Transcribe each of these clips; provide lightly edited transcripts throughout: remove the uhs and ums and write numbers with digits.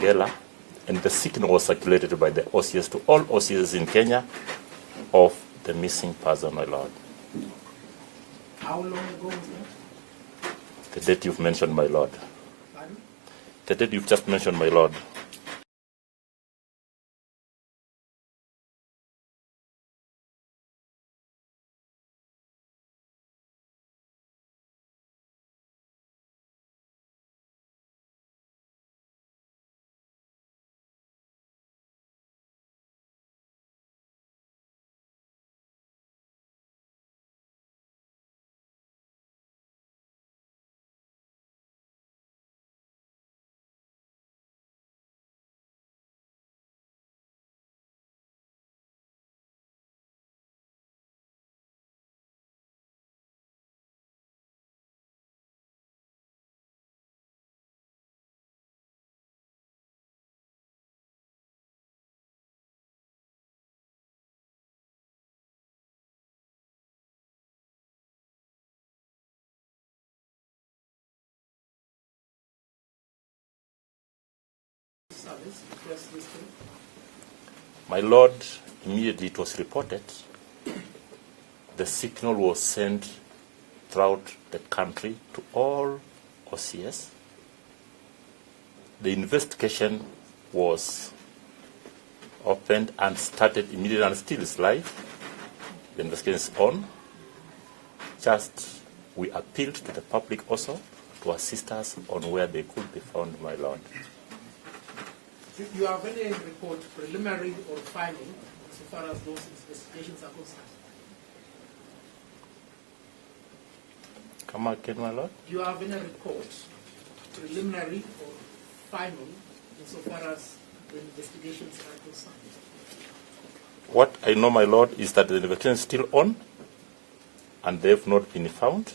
Masengeli, and the signal was circulated by the OCS to all OCS in Kenya of the missing person, my lord. How long ago was that? The date you've mentioned, my lord. Pardon? The date you've just mentioned, my lord. My lord, immediately it was reported, the signal was sent throughout the country to all OCS. The investigation was opened and started immediately and still is live. The investigation is on. Just we appealed to the public also to assist us on where they could be found, my lord. You have any report, preliminary or final, so far as those investigations are concerned? Come again, my lord? Do you have any report, preliminary or final, insofar as the investigations are concerned? What I know, my lord, is that the investigation is still on and they've not been found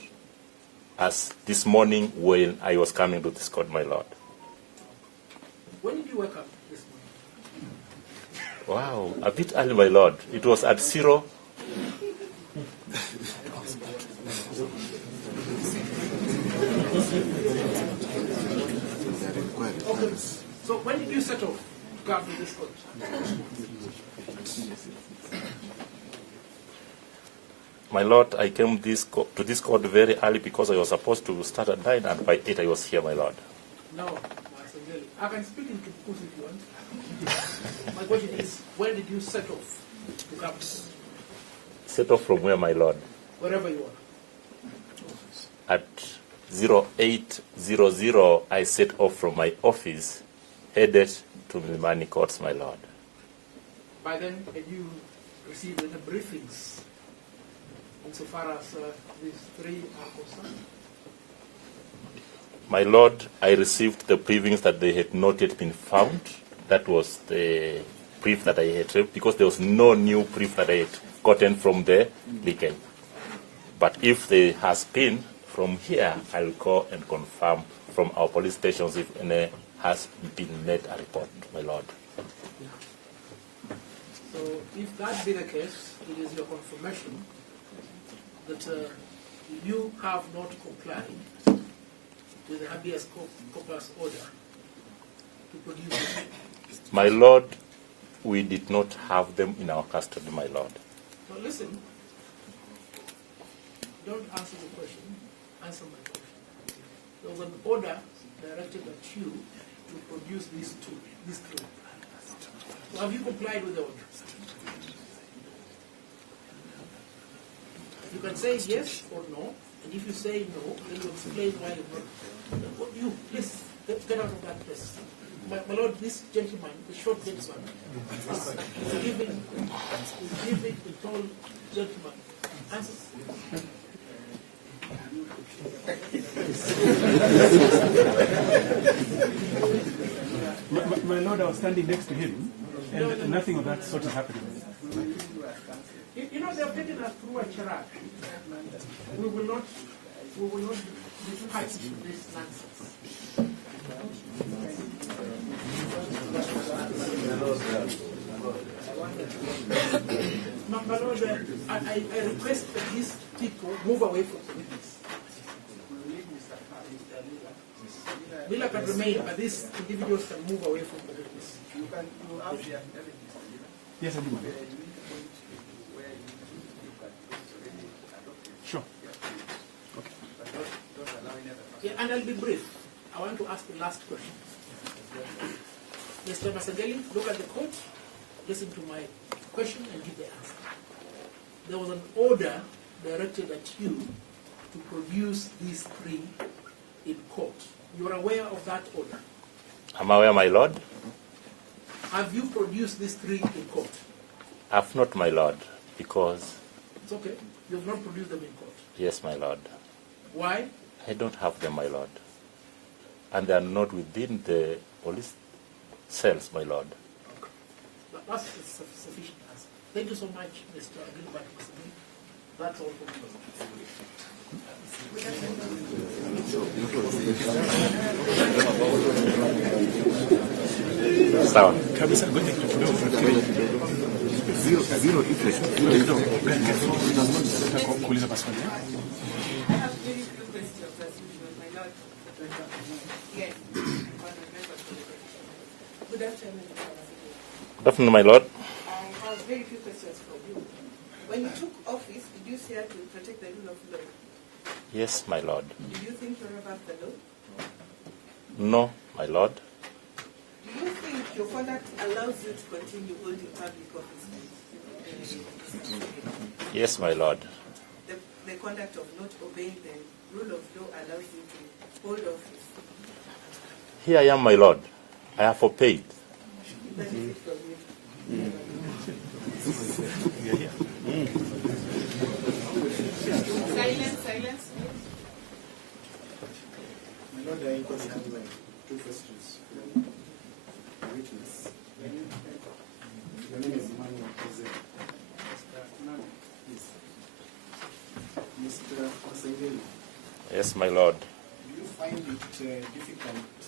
as this morning when I was coming to this court, my lord. When did you wake up this morning? Wow, a bit early, my lord. It was at 0. Okay, so when did you set off to come to this court? My lord, I came to this court very early because I was supposed to start at 9 and by 8 I was here, my lord. No, Masengeli. I can speak in Kikuyu if you want. My question is, when did you set off to come? Set off from where, my lord? Wherever you are. At 0800, I set off from my office, headed to Milimani Courts, my lord. By then, had you received any briefings insofar as these three are concerned? My lord, I received the briefings that they had not yet been found. That was the brief that I had received because there was no new brief that I had gotten from the legal. But if there has been, from here, I'll go and confirm from our police stations if any has been made a report, my lord. So if that be the case, it is your confirmation that you have not complied with the habeas corpus order to produce it. My lord, we did not have them in our custody, my lord. Now listen, don't answer the question, answer my question. There was an order directed at you to produce these three. So have you complied with the order? You can say yes or no, and if you say no, then you explain why you're not. You, please, get out of that place. My lord, this gentleman, the short gentleman, is giving the tall gentleman answers. My lord, I was standing next to him, and nothing of that sort is happening. You know, they have taken us through a charade. We will not despite this nonsense. My lord, I request that these people move away from the witness. Mila can can remain, but these individuals can move away from the witness. You have the evidence. Yes, I do. Sure. Okay. Yeah, and I'll be brief. I want to ask the last question. Mr. Masengeli, look at the court, listen to my question and give the answer. There was an order directed at you to produce these three in court. You are aware of that order? I'm aware, my lord. Have you produced these three in court? I've not, my lord, because... It's okay. You have not produced them in court. Yes, my lord. Why? I don't have them, my lord. And they are not within the police cells, my lord. That's a sufficient answer. Thank you so much, Mr. Gilbert. That's all for me. Sawa. Kabisa, ngoja kidogo. Zero inflation. Nataka kuuliza maswali. I have very few questions as usual, my lord. Yes. Good afternoon, Mr. Masengeli. Good afternoon, my lord. I have very few questions for you. When you took office, did you say to protect the rule of law? Yes, my lord. Do you think you're above the law? No, my lord. Do you think your conduct allows you to continue holding public office? Yes, my lord. The conduct of not obeying the rule of law allows you to hold office. Here I am, my lord. I have obeyed. That is it from you. Silence. My Lord, I have two questions for the witness. Your name is Manuel Jose. Yes. Mr. Masengeli, Yes, my lord. do you find it difficult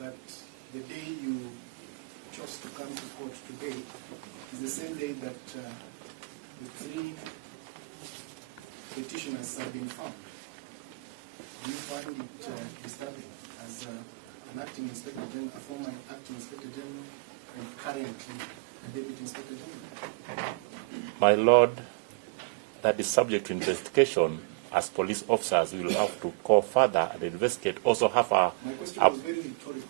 that the day you chose to come to court today is the same day that the three petitioners have been found? Do you find it disturbing as an acting inspector general, a former acting inspector general, and currently a deputy inspector general? My lord, that is subject to investigation. As police officers, we will have to go further and investigate. Also have a... My question was very rhetorical.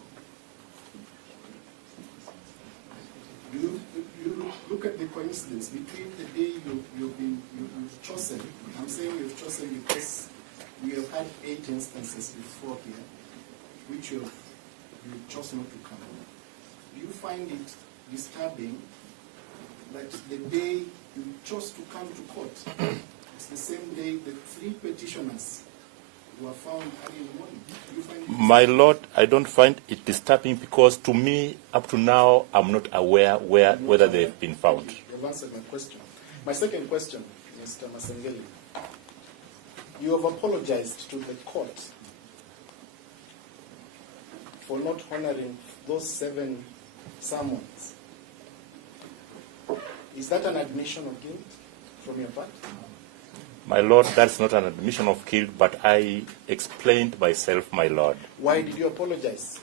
Do you look at the coincidence between the day you've chosen? I'm saying you've chosen because we have had 8 instances before here, which you chose not to come. Do you find it disturbing that the day you chose to come to court, it's the same day the 3 petitioners were found early in the morning? Do you find it My lord, I don't find it disturbing because to me, up to now, I'm not aware whether they've been found. You've answered my question. My second question, Mr. Masengeli. You have apologized to the court for not honoring those 7 sermons. Is that an admission of guilt from your part? My lord, that's not an admission of guilt, but I explained myself, my lord. Why did you apologize?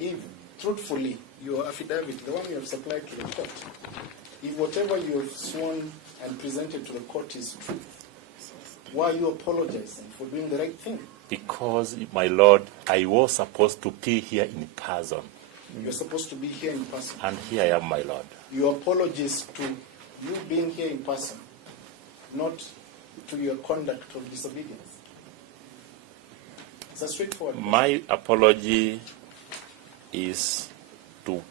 If, truthfully, your affidavit, the one you have supplied to the court, if whatever you have sworn and presented to the court is true, why are you apologizing for doing the right thing? Because, my lord, I was supposed to be here in person. You're supposed to be here in person. And here I am, my lord. Your apologies to you being here in person, not to your conduct of disobedience. It's a straightforward question. My apology is to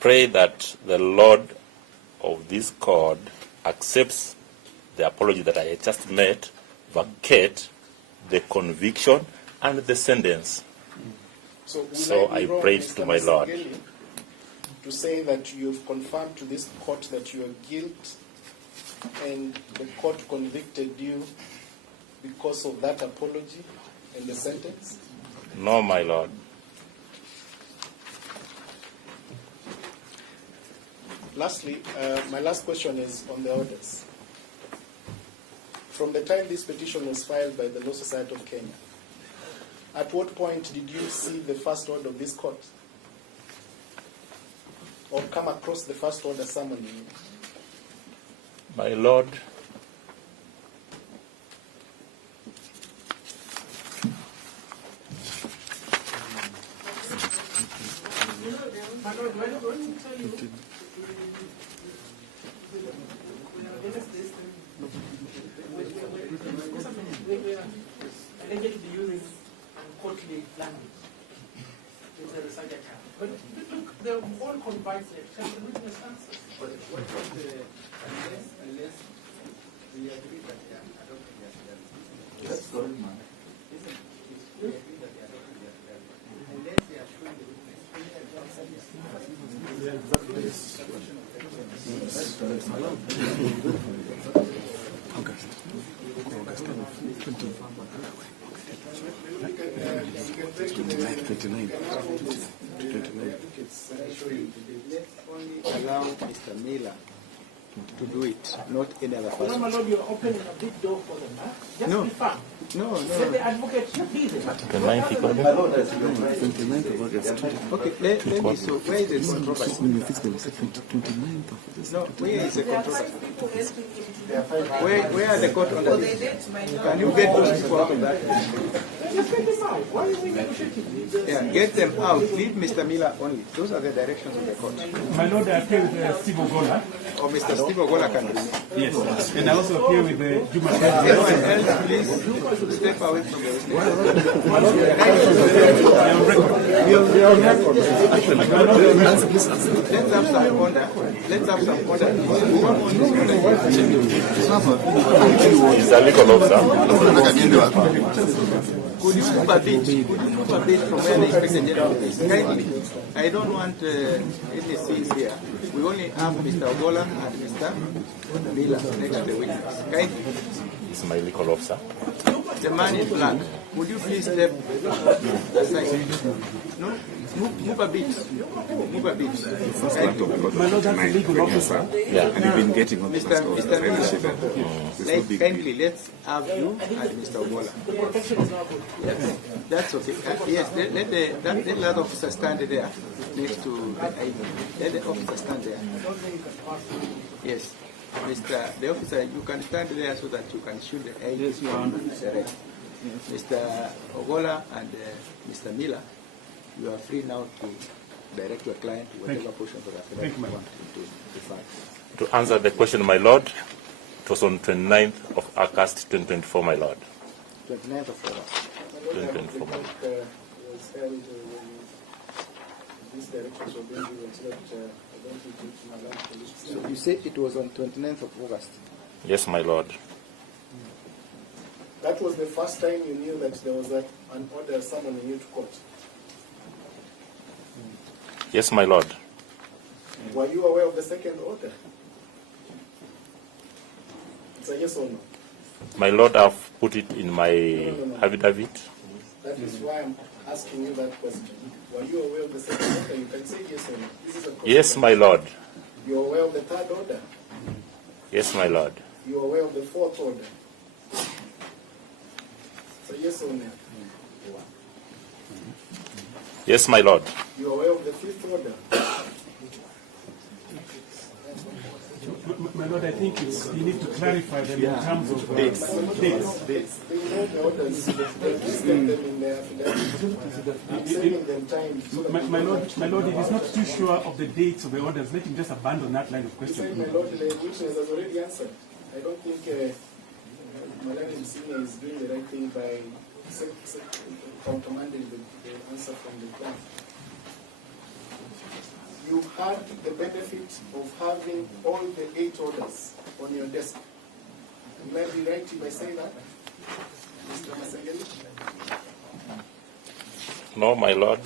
pray that the Lord of this court accepts the apology that I had just made, vacate the conviction and the sentence. So I prayed to my Lord. To say that you've confirmed to this court that you are guilty and the court convicted you because of that apology and the sentence? No, my Lord. Lastly, my last question is on the orders. From the time this petition was filed by the Law Society of Kenya, At what point did you see the first order of this court? Or come across the first order summoning you? My Lord, My Lord, why don't you tell you? We are allegedly using uncourtly language. It's a researcher term. But look, they're all combined. Can the witness answer? What is unless we agree that they are adopting their reality. That's correct, man. Listen, if we agree that they are adopting their reality, unless they are showing the witness, let's only allow Mr. Miller to do it, not any other Well, person. my Lord, you're opening a big door for them, huh? Just No. be firm. No, Let the no. advocate be there. the 9th Okay, let me, so where is the controversy? No, where is the There are controversy? 5 people asking him Where are the court for orders? the date, my Lord. Can you get those people out of that? Just get them out. Why are we negotiating? Yeah, get them out. Leave Mr. Miller only. Those are the directions of the court. My Lord, I appear with Steve Ogola. Or Mr. Steve Ogola can remain. Yes. And I also appear with Juma. Everyone else, please step away from the witness. Let's have some order. Let's have some order. is a legal officer. Could you move a bit? Could you move a bit from where the inspector general is? Kindly. I don't want any scenes here. We only have Mr. Ogola and Mr. Miller next to the witness. Kindly. Is my legal officer. The man in black. Would you please step aside? No? Move a bit. Move a bit. My Lord, that's a legal officer. Yeah. And you've been getting on Mr. Miller. Kindly, let's have you and Mr. Ogola. That's okay. Yes, let that officer stand there next to the ID. Let the officer stand there. Yes. The officer, you can stand there so that you can shoot the ID. Yes, Your Honor. Mr. Ogola and Mr. Miller, you are free now to direct your client to whatever portion of the affidavit you want to define. To answer the question, my Lord, it was on 29th of August 2024, my Lord. 29th of August. 2024, my Lord. Was held when these directions were being given, so that I don't think it my land police. So you say it was on 29th of August? Yes, my Lord. That was the first time you knew that there was an order summoning you to court. Yes, my Lord. Were you aware of the second order? It's a yes or no? My Lord, I've put it in my No. affidavit. That is why I'm asking you that question. Were you aware of the second order? You can say yes or no. This is a question. Yes, my Lord. You're aware of the third order? Yes, my Lord. You're aware of the fourth order? So yes or no? Yes, my Lord. You're aware of the fifth order? My Lord, I think you need to clarify them in terms of dates. They know the orders. They've listed them in their affidavit. I'm saving them time. So that My Lord, if he's not too sure of the dates of the orders, let him just abandon that line of He said, questioning. my Lord, the witness has already answered. I don't think Malawi Senior is doing the right thing by countermanding the answer from the client. You had the benefit of having all the 8 orders on your desk. Will I be right if I say that, Mr. Masengeli? No, my Lord.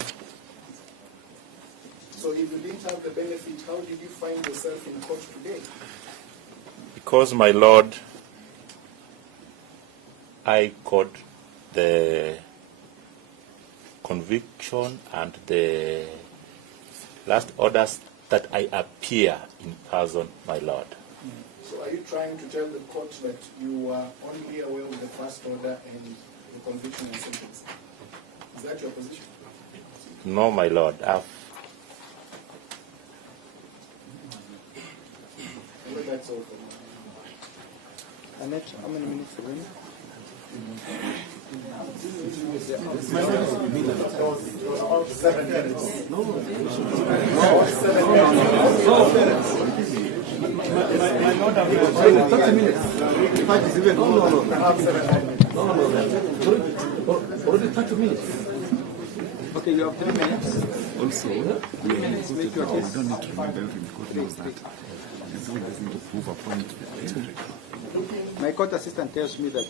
So if you didn't have the benefit, how did you find yourself in court today? Because, my Lord, I got the conviction and the last orders that I appear in person, my Lord. So are you trying to tell the court that you were only aware of the first order and the conviction and sentence? Is that your position? No, my lord. Hello, that's all for now. Annette, how many minutes remaining? About 7 minutes. My lord, 30 minutes. Already 30 minutes. Okay, you have 3 minutes. Also, we Make your case. don't need to remember everything because knows that the civil doesn't approve a point. My court assistant tells me that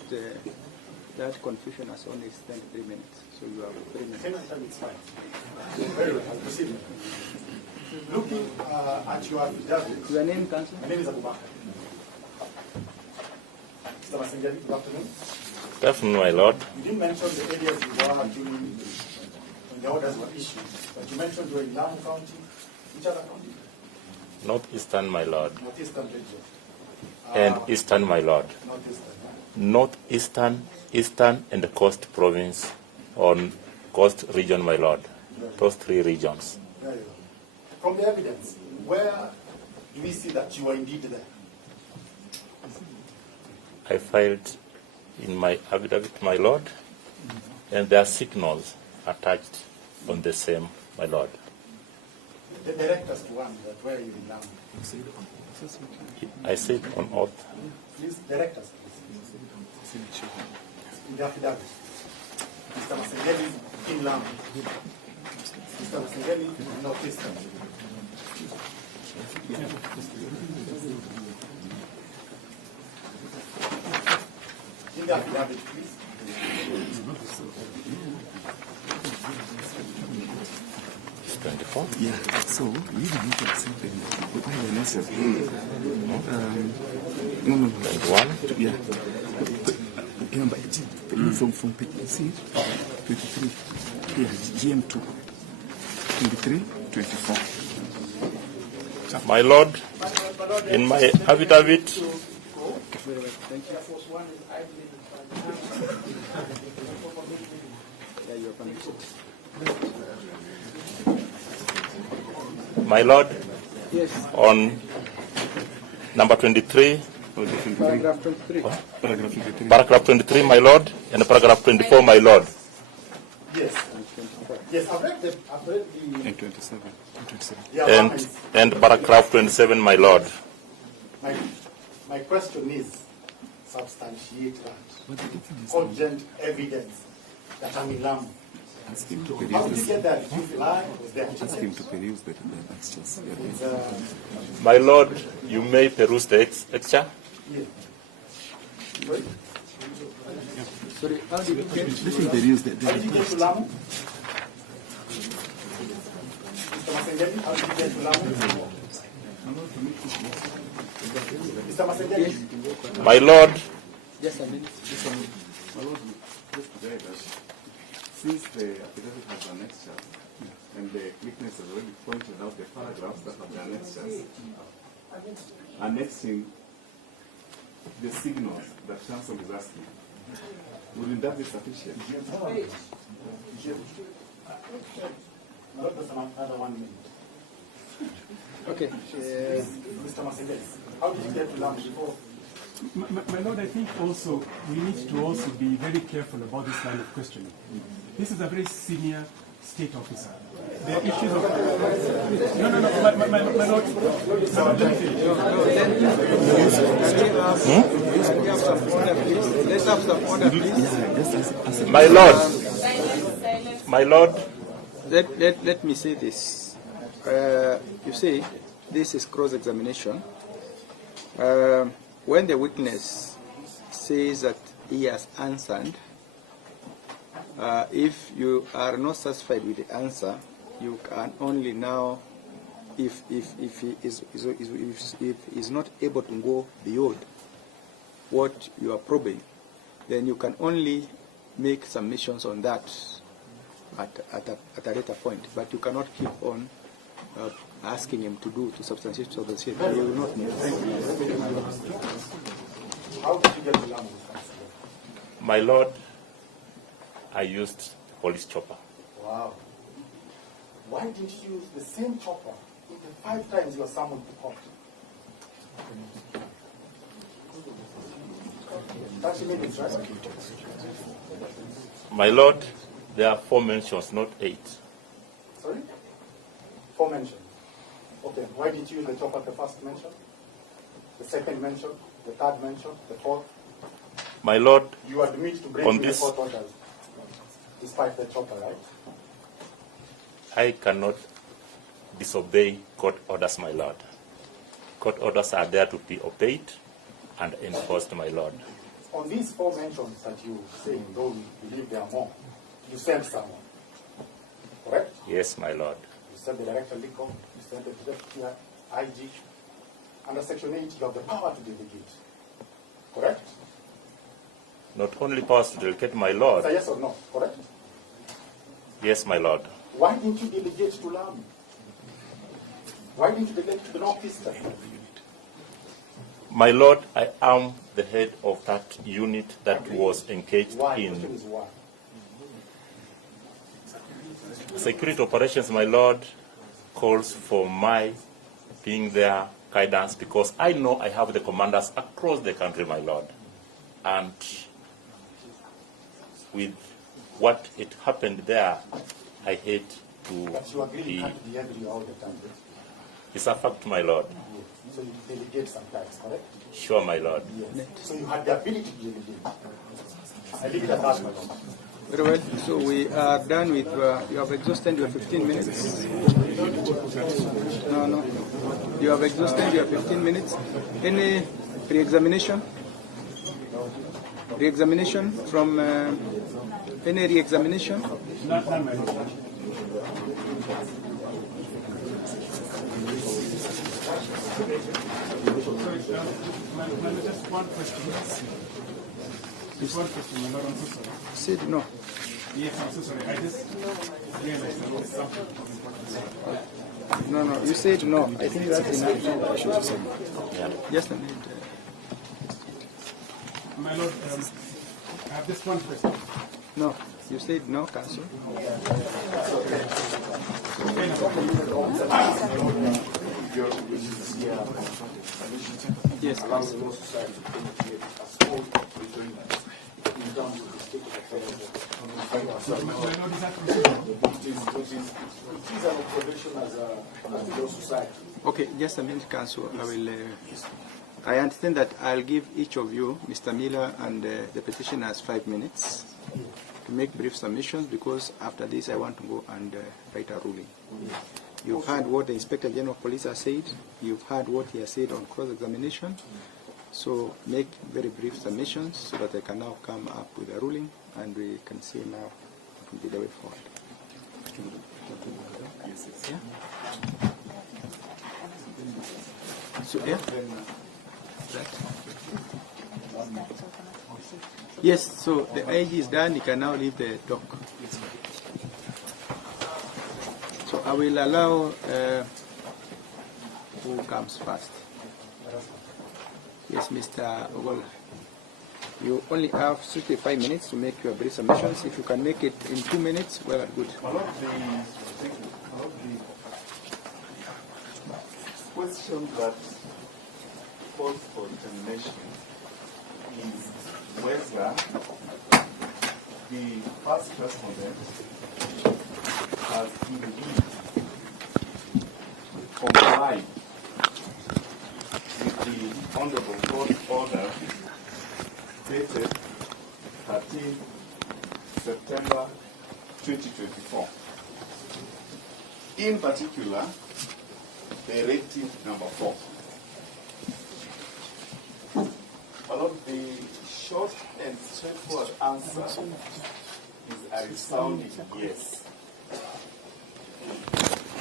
that confusion has only spent 3 minutes. So you have 3 minutes. It's fine. Very well, I'll proceed. Looking at your affidavit, Your name, counsel? my name is Abubakar. Mr. Masengeli, good afternoon. Good afternoon, my lord. You didn't mention the areas you were during when the orders were issued, but you mentioned you were in Lamu County. Which other county? Northeastern, my lord. Northeastern region. And Eastern, my lord. Northeastern. Northeastern, Eastern, and the Coast Province on Coast Region, my lord. Those 3 regions. There you go. From the evidence, where do we see that you were indeed there? I filed in my affidavit, my lord, and there are signals attached on the same, my lord. The directors to one that where you in Lamu. I said on oath. Please, directors, please. In the affidavit. Mr. Masengeli in Lamu. Mr. Masengeli in Northeastern. In the affidavit, please. It's 24. Yeah, so we don't need to accept any. We buy the necessary. No. 21. Yeah. Remember, from see, 23. Yeah, GM2. 23, 24. My lord, in my affidavit, my lord, Yes. on number 23, Paragraph 23. paragraph 23, my lord, and paragraph 24, my lord. Yes. Yes, I've read the And 27. yeah, And paragraph 27, my lord. my question is substantiate that. But the thing is, Cogent evidence that I'm in Lamu. ask him to How did peruse you this. get that? Did you fly? Was there? Ask him to peruse that. That's just. My lord, you may peruse the extra. Sorry? Sorry, how did you get? Let him peruse that. How did you get to Lamu? Mr. Masengeli, how did you get to Lamu? Mr. Masengeli? My lord, Just a minute. Since the affidavit has annexures, and the witness has already pointed out the paragraphs that have the annexures, annexing the signals that counsel is asking, wouldn't that be sufficient? Not just another 1 minute. Okay. Mr. Masengeli, how did you get to Lamu before? My lord, I think also we need to also be very careful about this line of questioning. This is a very senior state officer. There are issues of... No, my lord. Let's have some order, please. my lord, my lord, Let me say this. You see, this is cross-examination. When the witness says that he has answered, if you are not satisfied with the answer, you can only now, if he is not able to go beyond what you are probing, then you can only make submissions on that at a later point. But you cannot keep on asking him to substantiate. He will not move. How did you get to Lamu? my lord, I used police chopper. Wow. Why didn't you use the same chopper in the 5 times you were summoned to court? 30 minutes, right? My Lord, there are 4 mentions, not 8. Sorry? 4 mentions. Okay, why did you use the chopper the first mention? The second mention? The third mention? The fourth? My Lord, You admit to on breaking the this, court orders despite the chopper, right? I cannot disobey court orders, my Lord. Court orders are there to be obeyed and enforced, my Lord. On these 4 mentions that you say, though you believe there are more, you sent someone, correct? Yes, my Lord. You sent the director legal, you sent the deputy IG. Under Section 8, you have the power to delegate, correct? Not only powers to delegate, my Lord. Say yes or no, correct? Yes, my Lord. Why didn't you delegate to Lamu? Why didn't you delegate to the Northeastern? My Lord, I am the head of that unit that was engaged Why? The in question is why? security operations, my Lord, calls for my being there guidance because I know I have the commanders across the country, my Lord. And with what it happened there, I hate to But you agree you be... can't be angry all the time. It's a fact, my Lord. Yes. So you delegate sometimes, correct? Sure, my Lord. Yes. So you had the ability to delegate. I leave it at that, my Lord. Very well. So we are done with, you have exhausted your 15 minutes. No. You have exhausted your 15 minutes. Any re-examination? Re-examination from, any re-examination? Not my Lord. Sorry, just one question. Just one question, my Lord, I'm so sorry. Said no. Yes, I'm so sorry. I just realized there was something of importance. No, you said no. I think that's enough. Just a minute. My Lord, I have just one question. No, you said no, Council. Yes, Council. My Lord, is that possible? It is an observation as a law society. Okay, just a minute, Council. I understand that I'll give each of you, Mr. Miller and the petitioners, 5 minutes to make brief submissions because after this I want to go and write a ruling. You've heard what the Inspector General of Police has said. You've heard what he has said on cross-examination. So make very brief submissions so that I can now come up with a ruling and we can see now what will be the way forward. Yeah? So, yeah? Right. Yes, so the IG is done, you can now leave the dock. So I will allow who comes first. Yes, Mr. Ogola. You only have 65 minutes to make your brief submissions. If you can make it in 2 minutes, well and good. One of the questions that calls for determination is whether the first respondent has indeed complied with the Honorable Court order dated 13 September 2024. In particular, Directive number 4. Well, the short and straightforward answer is a resounding yes.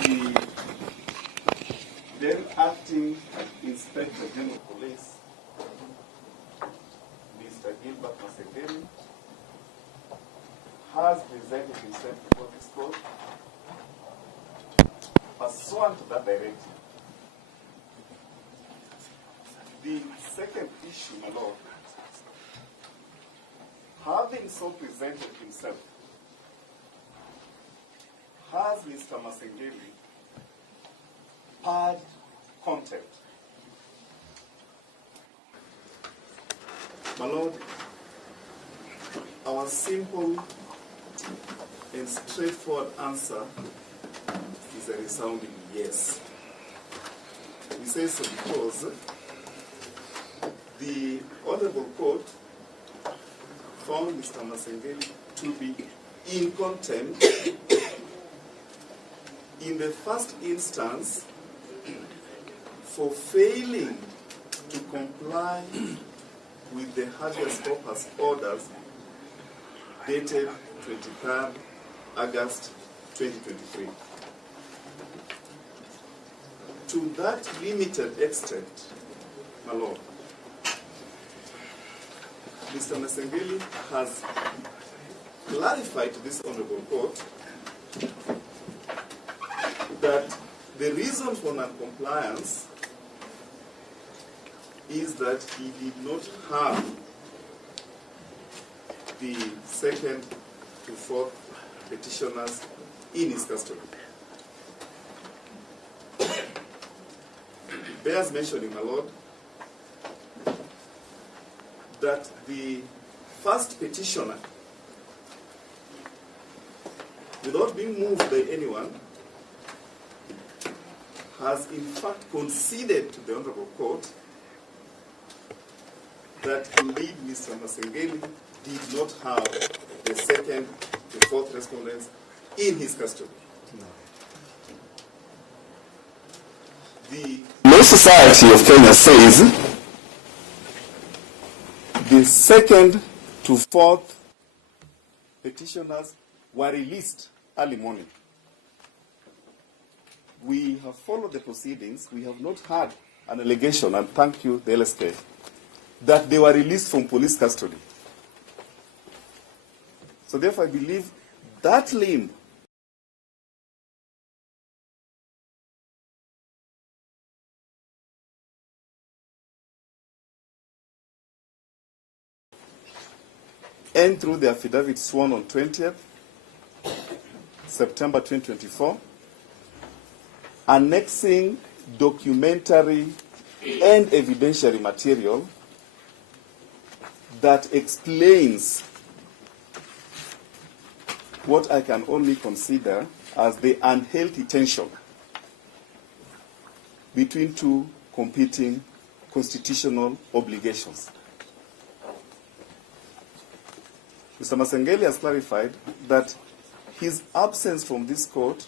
The then acting Inspector General of Police, Mr. Gilbert Masengeli, has presented himself before this court pursuant to that directive. The second issue, my Lord, having so presented himself, has Mr. Masengeli purged contempt? My Lord, our simple and straightforward answer is a resounding yes. We say so because the Honorable Court found Mr. Masengeli to be in contempt in the first instance for failing to comply with the habeas corpus orders dated 23rd August 2023. To that limited extent, my Lord, Mr. Masengeli has clarified to this Honorable Court that the reason for non-compliance is that he did not have the second to fourth petitioners in his custody. Bears mentioning, my Lord, that the first petitioner, without being moved by anyone, has in fact conceded to the Honorable Court that indeed Mr. Masengeli did not have the second to fourth respondents in his custody. The Law Society of Kenya says the second to fourth petitioners were released early morning. We have followed the proceedings. We have not had an allegation, and thank you, the LSK, that they were released from police custody. So therefore, I believe that limb and through the affidavit sworn on 20th September 2024, annexing documentary and evidentiary material that explains what I can only consider as the unhealthy tension between two competing constitutional obligations. Mr. Masengeli has clarified that his absence from this court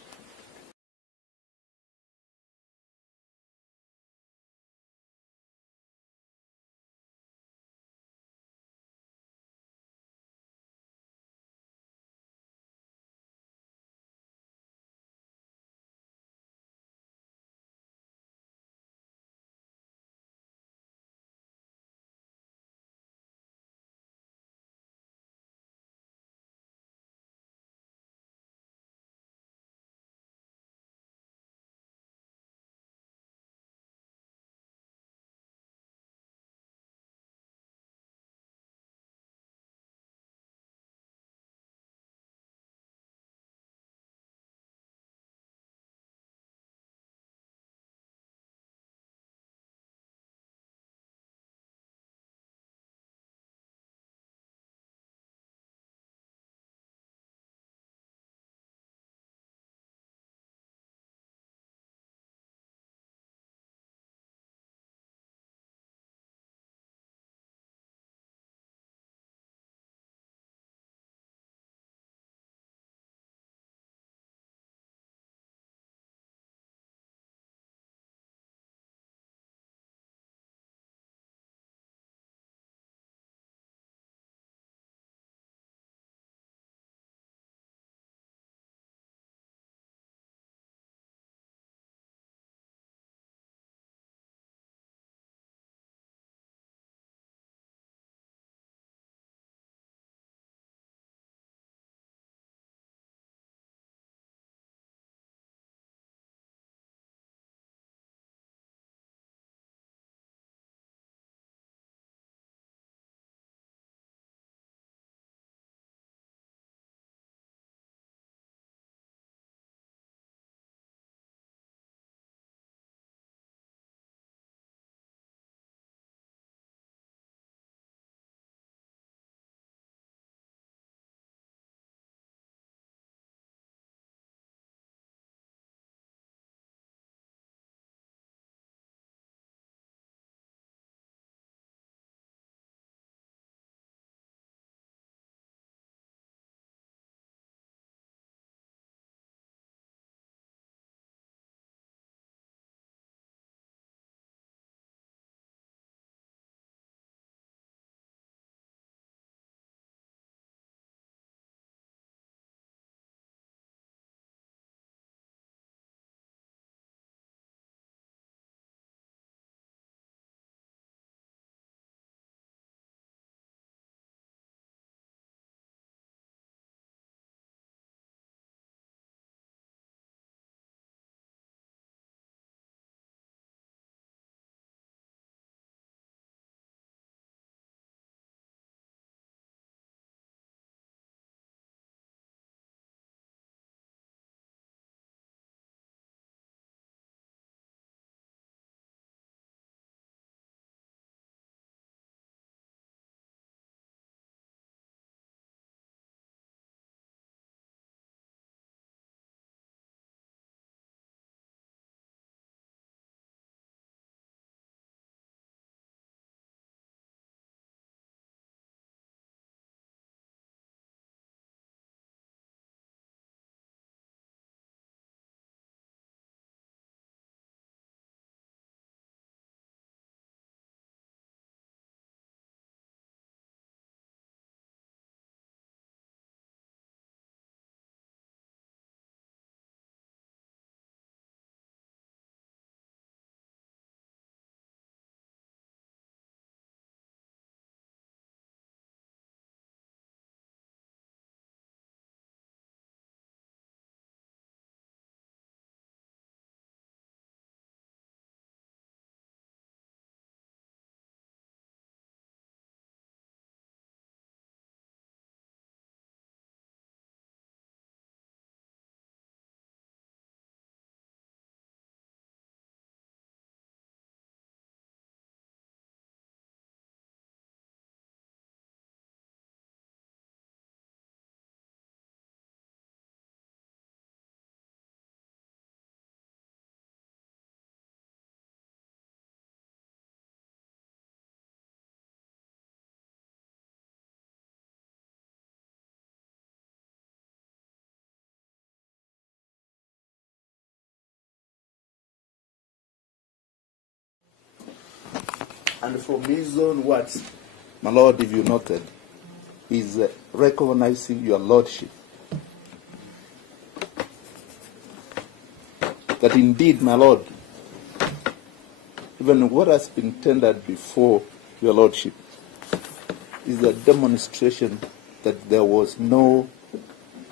and from his own words, my Lord, if you noted, is recognizing your Lordship. That indeed, my Lord, even what has been tendered before your Lordship is a demonstration that there was no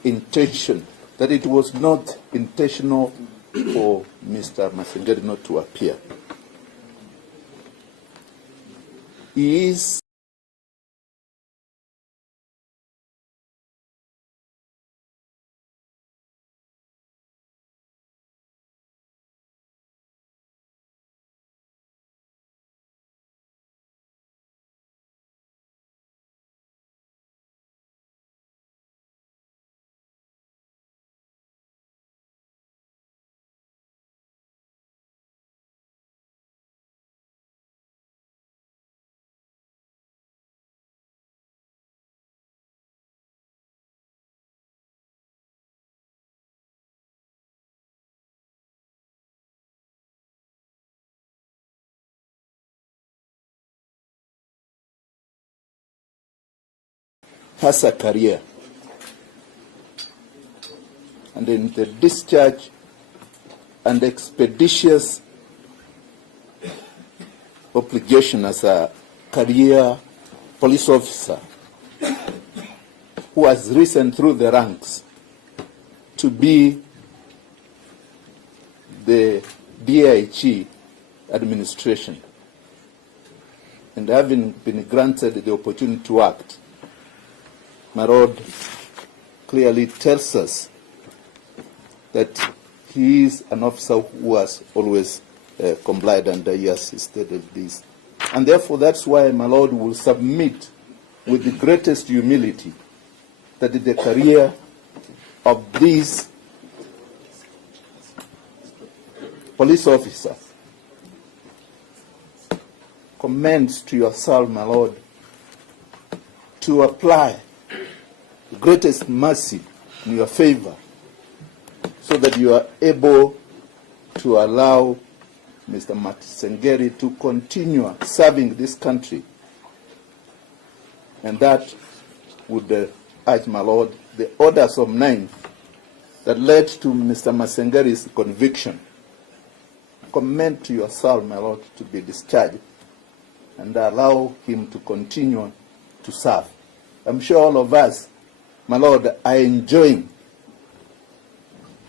intention, that it was not intentional for Mr. Masengeli not to appear. He is has a career, and in the discharge and expeditious obligation as a career police officer who has risen through the ranks to be the DIG administration, and having been granted the opportunity to act, my Lord clearly tells us that he is an officer who has always complied, and he has stated this. And therefore, that's why my Lord will submit with the greatest humility that the career of these police officers commends to yourself, my Lord, to apply the greatest mercy in your favor, so that you are able to allow Mr. Masengeli to continue serving this country. And that would urge, my Lord, the orders of 9 that led to Mr. Masengeli's conviction. Commend to yourself, my Lord, to be discharged and allow him to continue to serve. I'm sure all of us, my Lord, are enjoying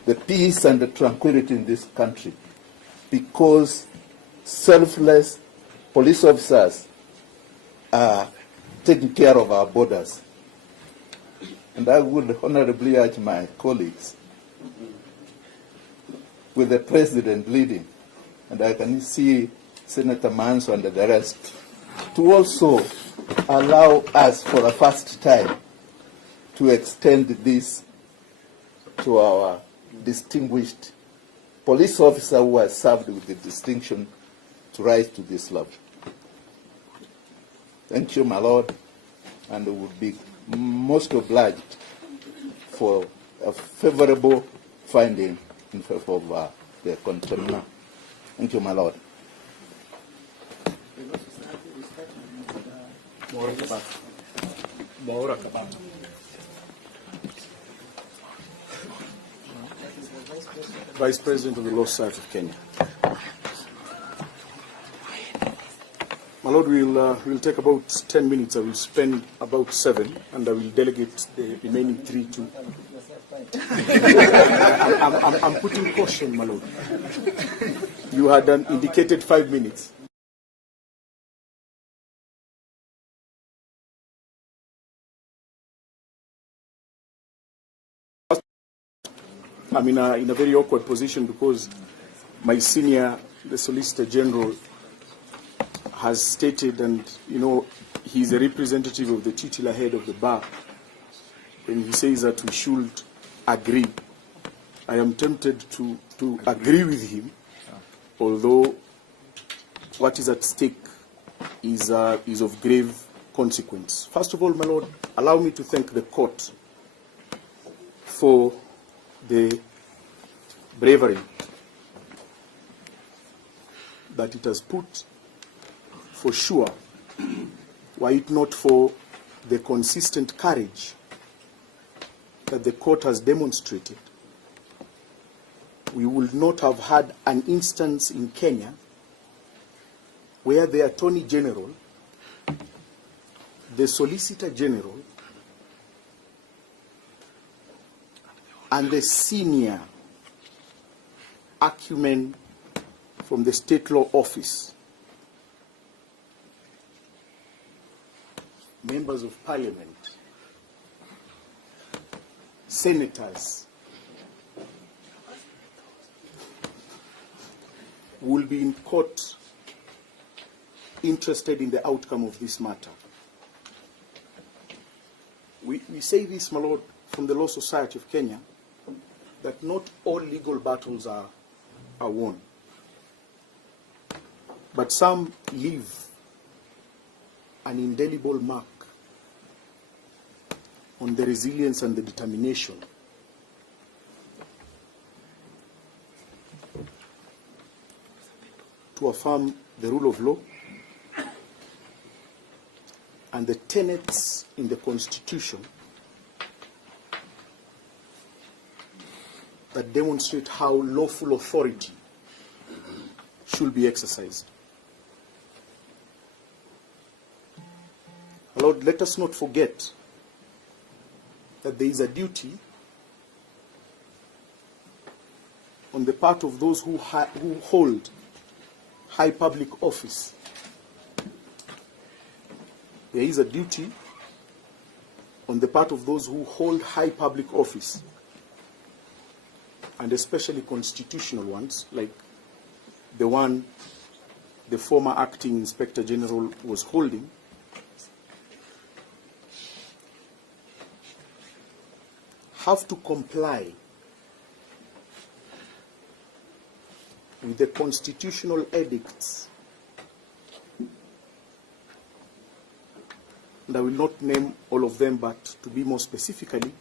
the peace and the tranquility in this country because selfless police officers are taking care of our borders. And I would honorably urge my colleagues, with the President leading, and I can see Senator Manso and the rest, to also allow us for the first time to extend this to our distinguished police officer who has served with the distinction to rise to this level. Thank you, my Lord, and we would be most obliged for a favorable finding in favor of the contempt. Thank you, my Lord. Vice President of the Law Society of Kenya. My Lord, we'll take about 10 minutes. I will spend about 7, and I will delegate the remaining 3 to... I'm putting caution, my Lord. You had indicated 5 minutes. I'm in a very awkward position because my senior, the Solicitor General, has stated, and he's a representative of the titular head of the bar, and he says that we should agree. I am tempted to agree with him, although what is at stake is of grave consequence. First of all, my Lord, allow me to thank the court for the bravery that it has put for sure, were it not for the consistent courage that the court has demonstrated, we would not have had an instance in Kenya where the Attorney General, the Solicitor General, and the senior acumen from the State Law Office, members of Parliament, senators, will be in court interested in the outcome of this matter. We say this, my lord, from the Law Society of Kenya, that not all legal battles are won. But some leave an indelible mark on the resilience and the determination to affirm the rule of law and the tenets in the Constitution that demonstrate how lawful authority should be exercised. Lord, let us not forget that there is a duty on the part of those who hold high public office. There is a duty on the part of those who hold high public office, and especially constitutional ones, like the one the former acting Inspector General was holding, have to comply with the constitutional edicts. And I will not name all of them, but to be more specifically,